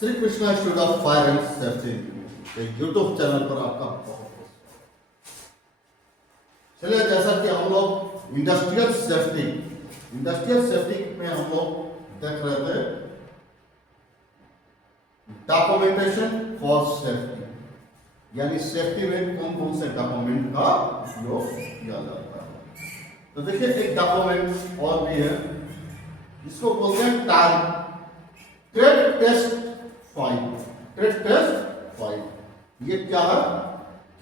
Shri Krishna institute of fire and safety YouTube channel पर आपका बहुत चलिए। जैसा कि हम लोग इंडस्ट्रियल सेफ्टी में हम लोग देख रहे थे डॉक्यूमेंटेशन फॉर सेफ्टी, यानी सेफ्टी में कौन कौन से डॉक्यूमेंट का उपयोग किया जाता है। तो देखिए एक डॉक्यूमेंट और भी है, इसको बोलते हैं ट्रेड टेस्ट फाइल। ये क्या है?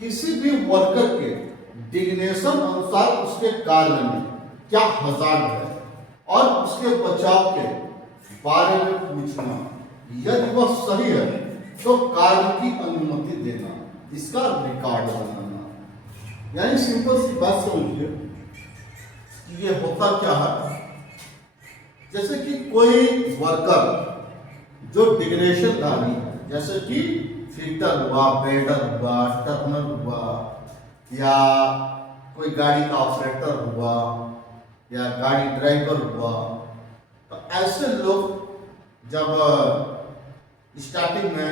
किसी भी वर्कर के डिग्नेशन अनुसार उसके कार्य में क्या हजार्ड है और उसके बचाव के बारे में पूछना, यदि वह सही है तो कार्य की अनुमति देना, इसका रिकॉर्ड बनाना। यानी सिंपल सी बात समझिए कि ये होता क्या है, जैसे कि कोई वर्कर जो डिग्नेशनधारी है, जैसे कि फिटर हुआ, बेल्डर हुआ, टर्नर हुआ, या कोई गाड़ी का ऑपरेटर हुआ, या गाड़ी ड्राइवर हुआ, तो ऐसे लोग जब स्टार्टिंग में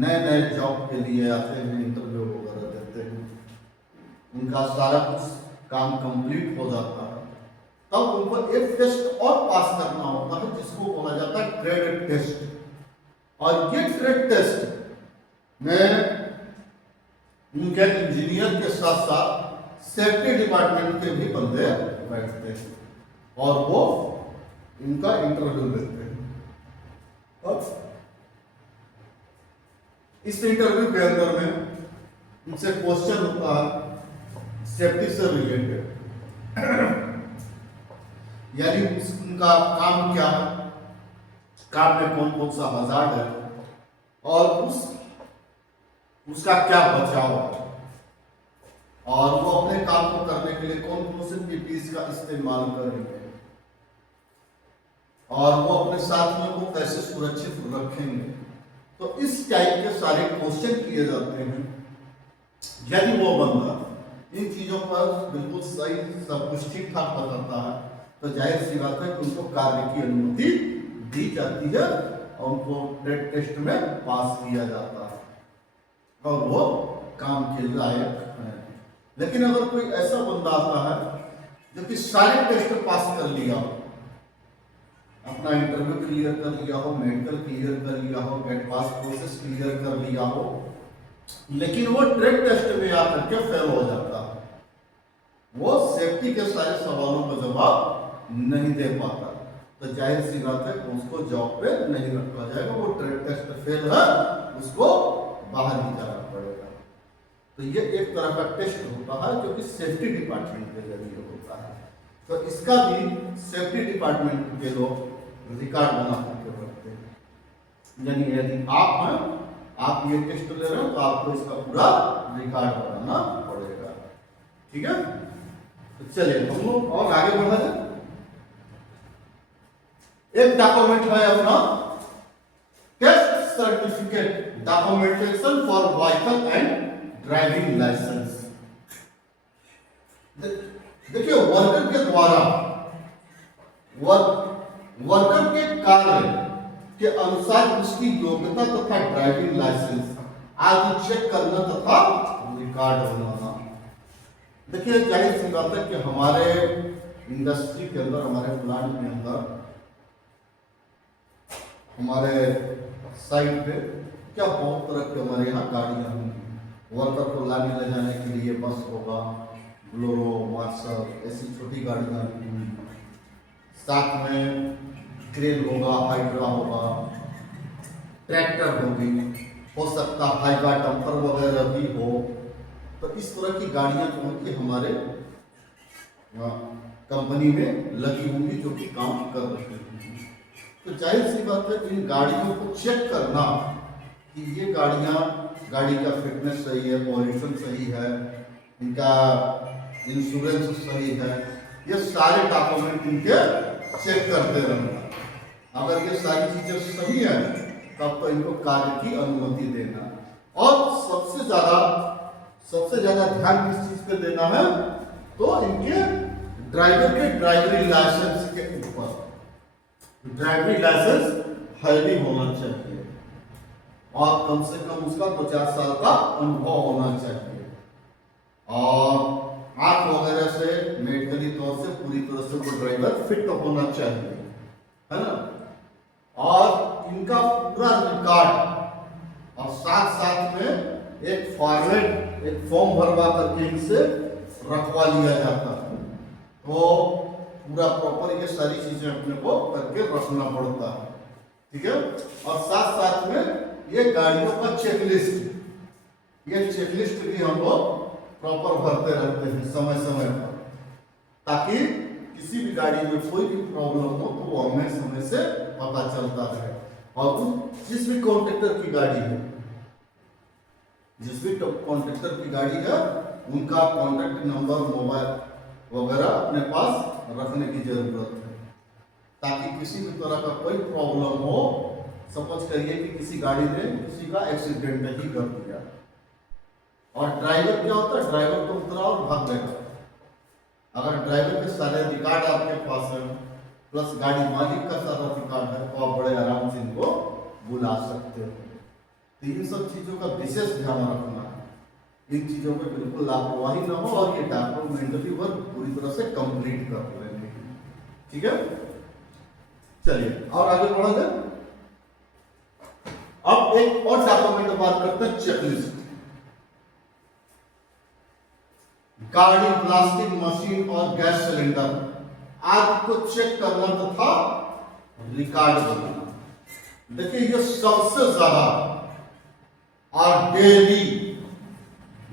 नए नए जॉब के लिए आते हैं, इंटरव्यू वगैरह देते हैं, उनका सारा कुछ काम कंप्लीट हो जाता है, तब उनको एक टेस्ट और पास करना होता है जिसको बोला जाता है ट्रेड टेस्ट। और ये ट्रेड टेस्ट में उनके इंजीनियर के साथ साथ सेफ्टी डिपार्टमेंट के भी बंदे बैठते हैं और वो इनका इंटरव्यू लेते हैं। और इस इंटरव्यू के अंदर में उनसे क्वेश्चन होता है सेफ्टी से रिलेटेड, यानी उनका काम क्या है, काम में कौन कौन सा हजार्ड है और उसका क्या बचाव है, और वो अपने काम को करने के लिए कौन कौन से पीपीई का इस्तेमाल करेंगे, और वो अपने साथियों को कैसे सुरक्षित रखेंगे। तो इस टाइप के सारे क्वेश्चन किए जाते हैं। यदि वो बंदा इन चीजों पर बिल्कुल सही सब कुछ ठीक ठाक बताता है तो जाहिर सी बात है कि उनको कार्य की अनुमति दी जाती है और उनको ट्रेड टेस्ट में पास किया जाता है और वो काम के लायक है। लेकिन अगर कोई ऐसा बंदा आता है जो कि सारे टेस्ट पास कर लिया हो, अपना इंटरव्यू क्लियर कर लिया हो, मेडिकल क्लियर कर लिया हो, गेट पास प्रोसेस क्लियर कर लिया हो, लेकिन वो ट्रेड टेस्ट में आकर के फेल हो जाता है, वो सेफ्टी के सारे सवालों का जवाब नहीं दे पाता, तो जाहिर सी बात है उसको जॉब पे नहीं रखा जाएगा। वो ट्रेड टेस्ट फेल है, उसको बाहर ही जाना पड़ेगा। तो ये एक तरह का टेस्ट होता है जो कि सेफ्टी डिपार्टमेंट के जरिए होता है। तो इसका भी सेफ्टी डिपार्टमेंट के लोग रिकॉर्ड बना करके रखते हैं। यानी यदि आप हैं, आप ये टेस्ट ले रहे हो तो आपको इसका पूरा रिकॉर्ड बनाना पड़ेगा। ठीक है, तो चलिए हम लोग और आगे बढ़ा जाए। एक डॉक्यूमेंट है अपना test certificate, documentation for vehicle and driving licence. देखिए वर्कर के द्वारा वर्कर के कार्य के अनुसार उसकी योग्यता तथा ड्राइविंग लाइसेंस आदि चेक करना तथा रिकॉर्ड बनाना। देखिए जाहिर सी बात है कि हमारे इंडस्ट्री के अंदर, हमारे प्लांट के अंदर, हमारे साइट पे क्या बहुत तरह के हमारे यहाँ गाड़ियाँ होंगी। वर्कर को लाने ले जाने के लिए बस होगा, ब्लोरो, मार्शल, ऐसी छोटी गाड़ियाँ होंगी, साथ में क्रेन होगा, हाइड्रा होगा, ट्रैक्टर होगी, हो सकता हाइवा डंपर वगैरह भी हो। तो इस तरह की गाड़ियाँ जो होंगी हमारे कंपनी में लगी होंगी जो कि काम कर रही होंगी। तो जाहिर सी बात है इन गाड़ियों को चेक करना कि ये गाड़ी का फिटनेस सही है, पॉल्यूशन सही है, इनका इंश्योरेंस सही है, ये सारे डॉक्यूमेंट इनके चेक करते रहना। अगर ये सारी चीजें सही है तब तो इनको कार्य की अनुमति देना। और सबसे ज्यादा ध्यान किस चीज पे देना है, तो इनके ड्राइवर के ड्राइवरी लाइसेंस के ऊपर। ड्राइवरी लाइसेंस हैवी होना चाहिए। और कम से कम उसका 2-4 साल का अनुभव होना चाहिए, और आंख वगैरह से मेडिकली तौर से पूरी तरह से वो ड्राइवर फिट होना चाहिए, है ना। और इनका पूरा रिकॉर्ड, और साथ साथ में एक फॉर्मेट, एक फॉर्म भरवा करके इनसे रखवा लिया जाता है। तो पूरा प्रॉपर ये सारी चीजें अपने को करके रखना पड़ता है, ठीक है। और साथ साथ में ये गाड़ियों का चेकलिस्ट, ये चेकलिस्ट भी हम लोग प्रॉपर भरते रहते हैं समय समय पर, ताकि किसी भी गाड़ी में कोई भी प्रॉब्लम हो तो वो हमें समय से पता चलता रहे। और जिस भी कॉन्ट्रैक्टर की गाड़ी है, जिस भी कॉन्ट्रैक्टर की गाड़ी है, उनका कॉन्टैक्ट नंबर, मोबाइल वगैरह अपने पास रखने की जरूरत है, ताकि किसी भी तरह का कोई प्रॉब्लम हो, सपोज करिए कि किसी गाड़ी ने किसी का एक्सीडेंट ही कर दिया, और ड्राइवर क्या होता है, ड्राइवर तो उतरा और भाग गया। अगर ड्राइवर के सारे रिकॉर्ड आपके पास है, प्लस गाड़ी मालिक का सारा रिकॉर्ड है, तो आप बड़े आराम से इनको बुला सकते हो। तो इन सब चीजों का विशेष ध्यान रखना है, इन चीजों में बिल्कुल लापरवाही ना हो, और ये डॉक्यूमेंटरी वर्क पूरी तरह से कंप्लीट कर लेंगे, ठीक है। चलिए और आगे बढ़ा जाए। अब एक और डॉक्यूमेंट बात करते हैं, चेकलिस्ट। गाड़ी, प्लास्टिक, मशीन और गैस सिलेंडर आदि को चेक करना तथा रिकॉर्ड बनाना। देखिए ये सबसे ज्यादा और डेली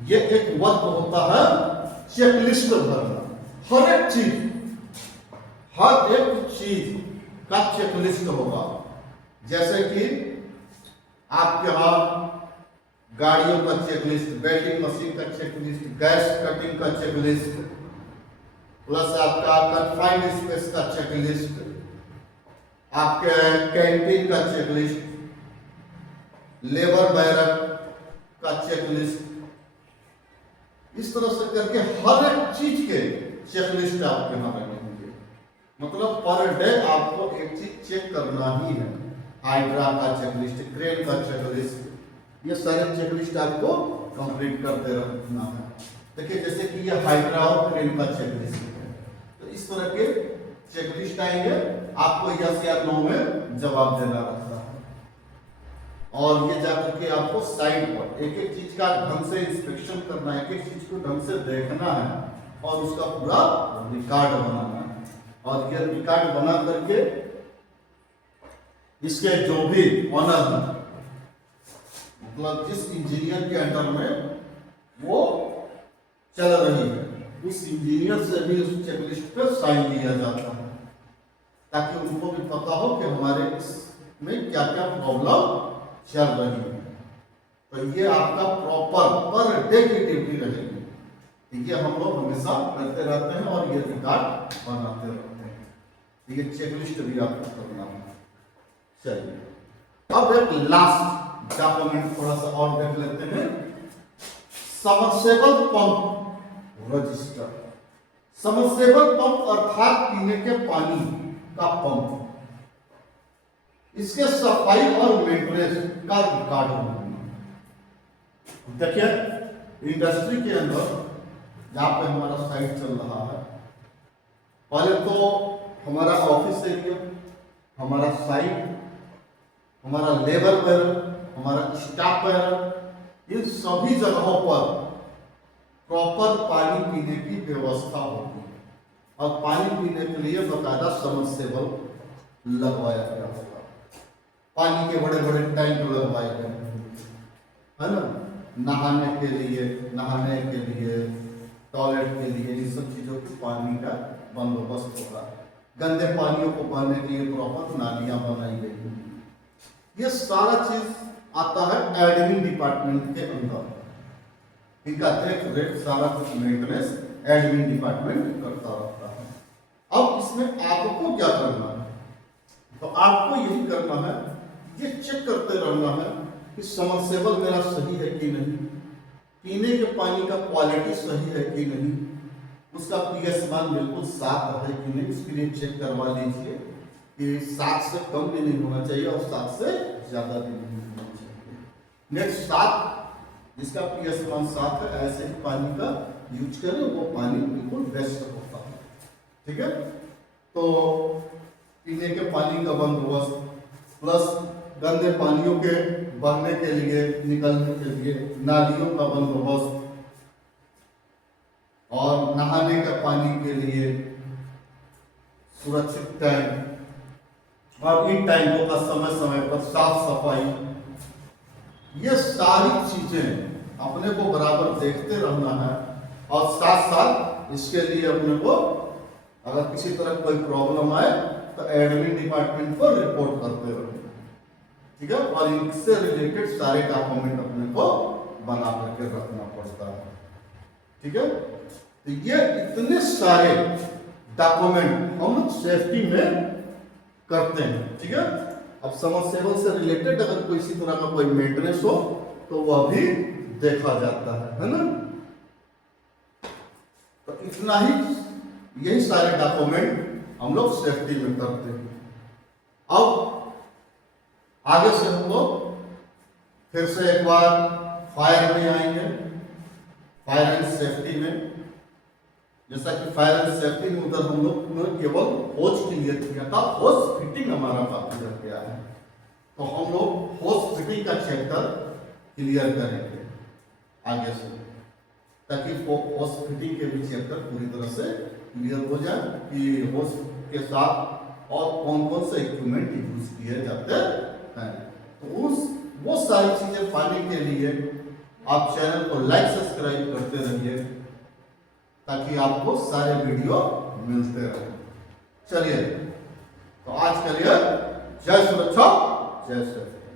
ये एक वर्क होता है, चेकलिस्ट भरना। हर एक चीज का चेकलिस्ट होगा। जैसे कि आपके यहां गाड़ियों का चेकलिस्ट, वेल्डिंग मशीन का चेकलिस्ट, गैस कटिंग का चेकलिस्ट, प्लस आपका कन्फाइंड स्पेस का चेकलिस्ट, आपके कैंटीन का चेकलिस्ट, लेबर बैरक का चेकलिस्ट, इस तरह से करके हर एक चीज के चेकलिस्ट आपके यहां रहेंगे। मतलब पर डे आपको एक चीज चेक करना ही है। हाइड्रा का चेकलिस्ट, क्रेन का चेकलिस्ट, ये सारे चेकलिस्ट आपको कंप्लीट करते रहना है। देखिए जैसे कि ये हाइड्रा और क्रेन का चेकलिस्ट है, तो इस तरह के चेकलिस्ट आएंगे, आपको यस या नो में जवाब देना रहता है। और ये जाकर के आपको साइड पर एक एक चीज का ढंग से इंस्पेक्शन करना है, एक एक चीज को ढंग से देखना है, और उसका पूरा रिकॉर्ड बनाना है। और ये रिकॉर्ड बना करके इसके जो भी ऑनर है, मतलब जिस इंजीनियर के अंडर में वो चल रही है, उस इंजीनियर से भी उस चेकलिस्ट पे साइन लिया जाता है, ताकि उनको भी पता हो कि हमारे इसमें क्या क्या प्रॉब्लम चल रही है। तो ये आपका प्रॉपर पर डे की ड्यूटी रहेगी। ये हम लोग हमेशा करते रहते हैं और ये रिकॉर्ड बनाते रहते हैं। ये चेकलिस्ट भी आपको करना है। चलिए अब एक लास्ट डॉक्यूमेंट थोड़ा सा और देख लेते हैं, submersible pump register. Submersible pump अर्थात पीने के पानी का पंप, इसके सफाई और मेंटेनेंस का रिकॉर्ड होना। देखिए इंडस्ट्री के अंदर जहां पे हमारा साइट चल रहा है, पहले तो हमारा ऑफिस एरिया, हमारा साइट, हमारा लेबर बैरक, हमारा स्टाफ बैरक, इन सभी जगहों पर प्रॉपर पानी पीने की व्यवस्था होगी। और पानी पीने के लिए बकायदा सबमर्सिबल लगवाया गया होगा, पानी के बड़े बड़े टैंक लगवाए गए है ना, नहाने के लिए, टॉयलेट के लिए, इन सब चीजों के पानी का बंदोबस्त होगा। गंदे पानियों को बहने के लिए प्रॉपर नालियां बनाई गई। ये सारा चीज आता है एडमिन डिपार्टमेंट के अंदर। इनका देख रेख सारा कुछ मेंटेनेंस एडमिन डिपार्टमेंट करता रहता है। अब इसमें आपको क्या करना है, तो आपको यही करना है, ये चेक करते रहना है कि सबमर्सिबल मेरा सही है कि नहीं, पीने के पानी का क्वालिटी सही है कि नहीं, उसका पीएच मान बिल्कुल 7 है कि नहीं, इसके लिए चेक करवा लीजिए कि 7 से कम भी नहीं होना चाहिए और 7 से ज्यादा भी नहीं होना चाहिए। नेक्स्ट 7, जिसका पीएच मान 7 है, ऐसे ही पानी का यूज करें, वो पानी बिल्कुल बेस्ट होता है। ठीक है, तो पीने के पानी का बंदोबस्त प्लस गंदे पानियों के बहने के लिए, निकलने के लिए नालियों का बंदोबस्त, और नहाने के पानी के लिए सुरक्षित टैंक, और इन टैंकों का समय समय पर साफ सफाई, ये सारी चीजें अपने को बराबर देखते रहना है। और साथ साथ इसके लिए अपने को अगर किसी तरह कोई प्रॉब्लम आए तो एडमिन डिपार्टमेंट को रिपोर्ट करते रहना। ठीक है, और इनसे रिलेटेड सारे डॉक्यूमेंट अपने को बना करके रखना पड़ता है। ठीक है, तो ये इतने सारे डॉक्यूमेंट हम लोग सेफ्टी में करते हैं। ठीक है, अब सबमर्सिबल से रिलेटेड अगर कोई इसी तरह का कोई मेंटेनेंस हो तो वह भी देखा जाता है ना। तो इतना ही, यही सारे डॉक्यूमेंट हम लोग सेफ्टी में करते हैं। अब आगे से हम लोग फिर से एक बार फायर में आएंगे, फायर एंड सेफ्टी में। जैसा कि फायर एंड सेफ्टी में उधर हम लोग ने केवल होज क्लियर किया था, होज फिटिंग हमारा बाकी रह गया है, तो हम लोग होज फिटिंग का चैप्टर क्लियर करेंगे आगे से, ताकि होज फिटिंग के भी चैप्टर पूरी तरह से क्लियर हो जाए कि होज के साथ और कौन कौन से इक्विपमेंट यूज किए जाते हैं। तो वो सारी चीजें पाने के लिए आप चैनल को लाइक सब्सक्राइब करते रहिए, ताकि आपको सारे वीडियो मिलते रहे। चलिए, तो आज के लिए जय सुरक्षा, जय सेफ्टी।